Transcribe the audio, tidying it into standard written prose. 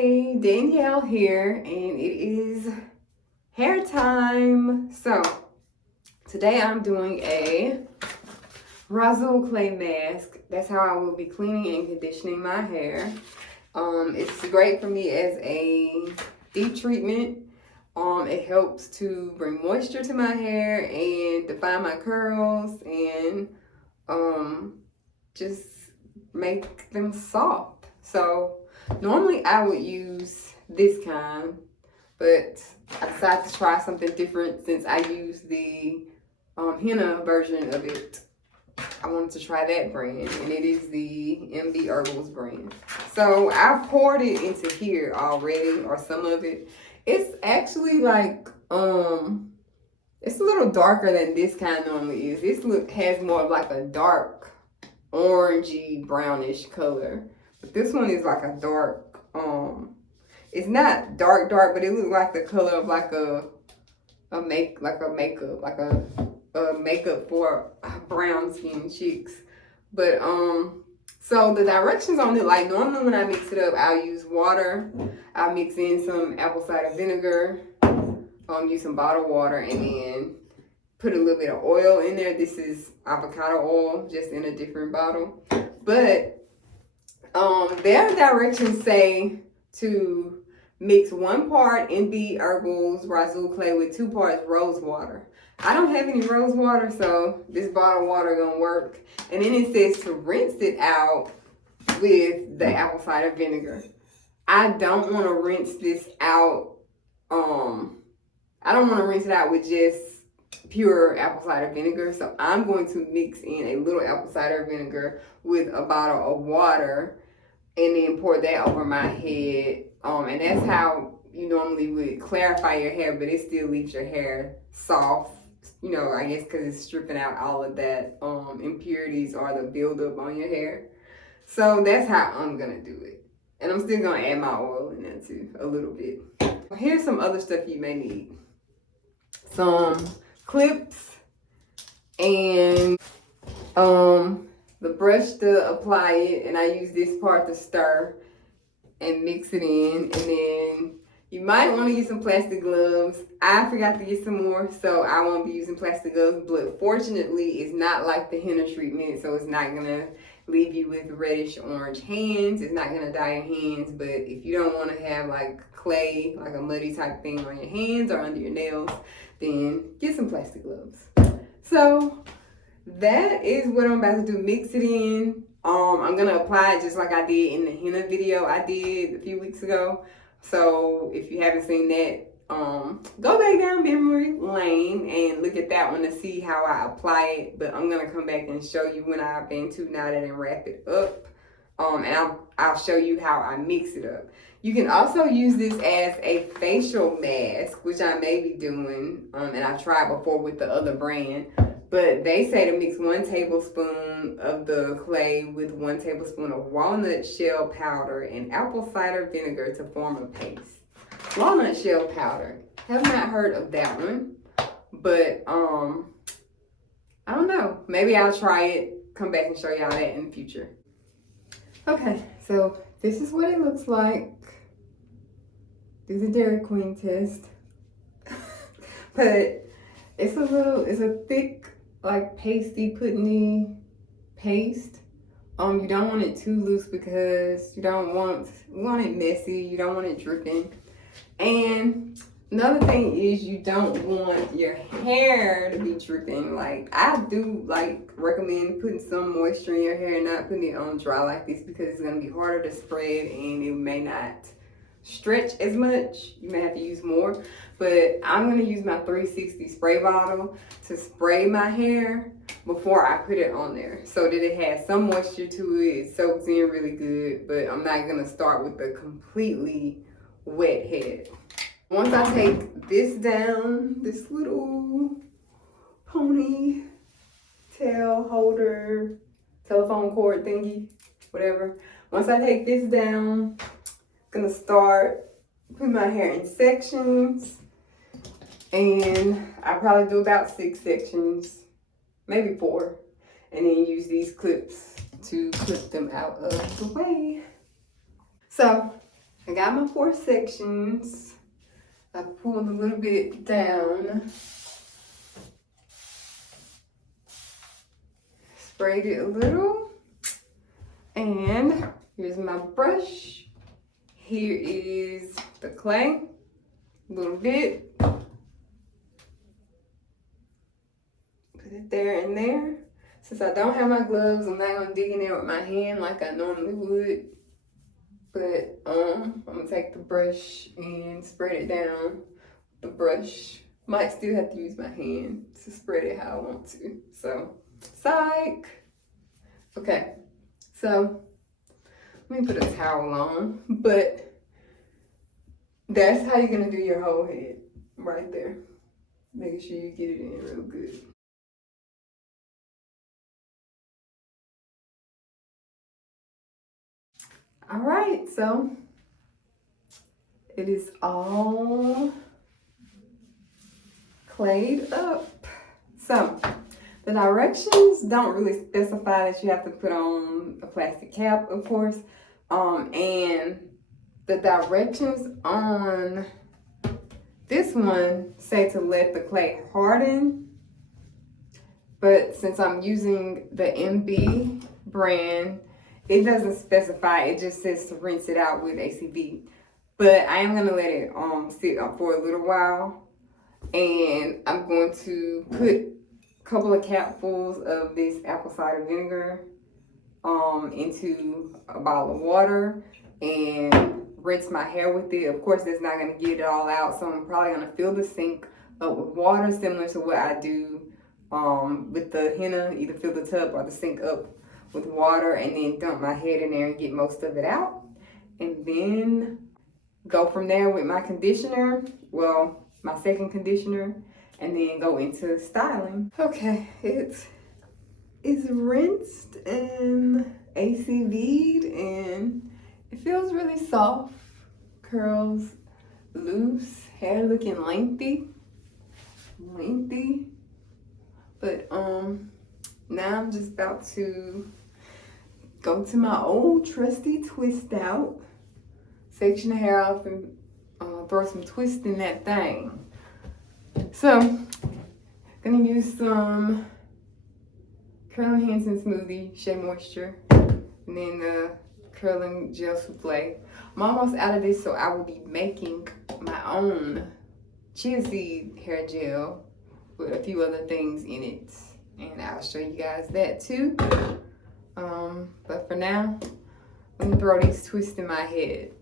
Hey, Danielle here, and it is hair time. So today I'm doing a Rhassoul Clay mask. That's how I will be cleaning and conditioning my hair. It's great for me as a deep treatment. It helps to bring moisture to my hair and define my curls and just make them soft. So normally I would use this kind, but I decided to try something different since I use the henna version of it. I wanted to try that brand, and it is the MB Herbals brand. So I poured it into here already, or some of it. It's actually like, it's a little darker than this kind normally is. This look has more of like a dark orangey brownish color. But this one is like a dark, it's not dark, but it looks like the color of like a makeup for brown skin chicks. But so the directions on it, like normally when I mix it up, I'll use water. I'll mix in some apple cider vinegar, use some bottled water, and then put a little bit of oil in there. This is avocado oil, just in a different bottle. But their directions say to mix 1 part MB Herbals Rhassoul Clay with 2 parts rose water. I don't have any rose water, so this bottled water gonna work. And then it says to rinse it out with the apple cider vinegar. I don't want to rinse this out. I don't want to rinse it out with just pure apple cider vinegar. So I'm going to mix in a little apple cider vinegar with a bottle of water and then pour that over my head. And that's how you normally would clarify your hair, but it still leaves your hair soft. You know, I guess because it's stripping out all of that impurities or the buildup on your hair. So that's how I'm gonna do it. And I'm still gonna add my oil in there too, a little bit. Here's some other stuff you may need. Some clips and the brush to apply it, and I use this part to stir and mix it in. And then you might want to use some plastic gloves. I forgot to get some more, so I won't be using plastic gloves, but fortunately it's not like the henna treatment, so it's not gonna leave you with reddish orange hands. It's not gonna dye your hands. But if you don't want to have like clay, like a muddy type thing on your hands or under your nails, then get some plastic gloves. So that is what I'm about to do. Mix it in. I'm gonna apply it just like I did in the henna video I did a few weeks ago. So if you haven't seen that, go back down memory lane and look at that one to see how I apply it. But I'm gonna come back and show you when I've been tuned out and wrap it up. And I'll show you how I mix it up. You can also use this as a facial mask, which I may be doing, and I've tried before with the other brand. But they say to mix 1 tablespoon of the clay with 1 tablespoon of walnut shell powder and apple cider vinegar to form a paste. Walnut shell powder. Have not heard of that one. But I don't know. Maybe I'll try it, come back and show y'all that in the future. Okay, so this is what it looks like. Do the Dairy Queen test. But it's a thick, like pasty, pudding-y paste. You don't want it too loose because you want it messy. You don't want it dripping. And another thing is you don't want your hair to be dripping. Like I do recommend putting some moisture in your hair and not putting it on dry like this because it's gonna be harder to spread and it may not stretch as much. You may have to use more. But I'm gonna use my 360 spray bottle to spray my hair before I put it on there so that it has some moisture to it. It soaks in really good, but I'm not gonna start with the completely wet head. Once I take this down, this little ponytail holder, telephone cord thingy, whatever. Once I take this down, I'm gonna start putting my hair in sections. And I probably do about 6 sections, maybe 4. And then use these clips to clip them out of the way. So I got my 4 sections. I pulled a little bit down. Sprayed it a little. And here's my brush. Here is the clay. A little bit. Put it there and there. Since I don't have my gloves, I'm not gonna dig in there with my hand like I normally would. But I'm gonna take the brush and spread it down. The brush. Might still have to use my hand to spread it how I want to. So, psych. Okay, so let me put a towel on. But that's how you're gonna do your whole head, right there. Making sure you get it in real good. All right, so it is all clayed up. So the directions don't really specify that you have to put on a plastic cap, of course. And the directions on this one say to let the clay harden. But since I'm using the MB brand, it doesn't specify, it just says to rinse it out with ACV. But I am gonna let it sit up for a little while. And I'm going to put a couple of capfuls of this apple cider vinegar into a bottle of water and rinse my hair with it. Of course, that's not gonna get it all out, so I'm probably gonna fill the sink up with water, similar to what I do with the henna. Either fill the tub or the sink up with water and then dump my head in there and get most of it out. And then go from there with my conditioner, well, my second conditioner, and then go into styling. Okay, it is rinsed and ACV'd and it feels really soft. Curls loose, hair looking lengthy. But now I'm just about to go to my old trusty twist out. Section the hair off and throw some twist in that thing. So, gonna use some curling Hansen smoothie, Shea Moisture, and then the curling gel souffle. I'm almost out of this, so I will be making my own chia seed hair gel with a few other things in it, and I'll show you guys that too. But for now, let me throw these twists in my head.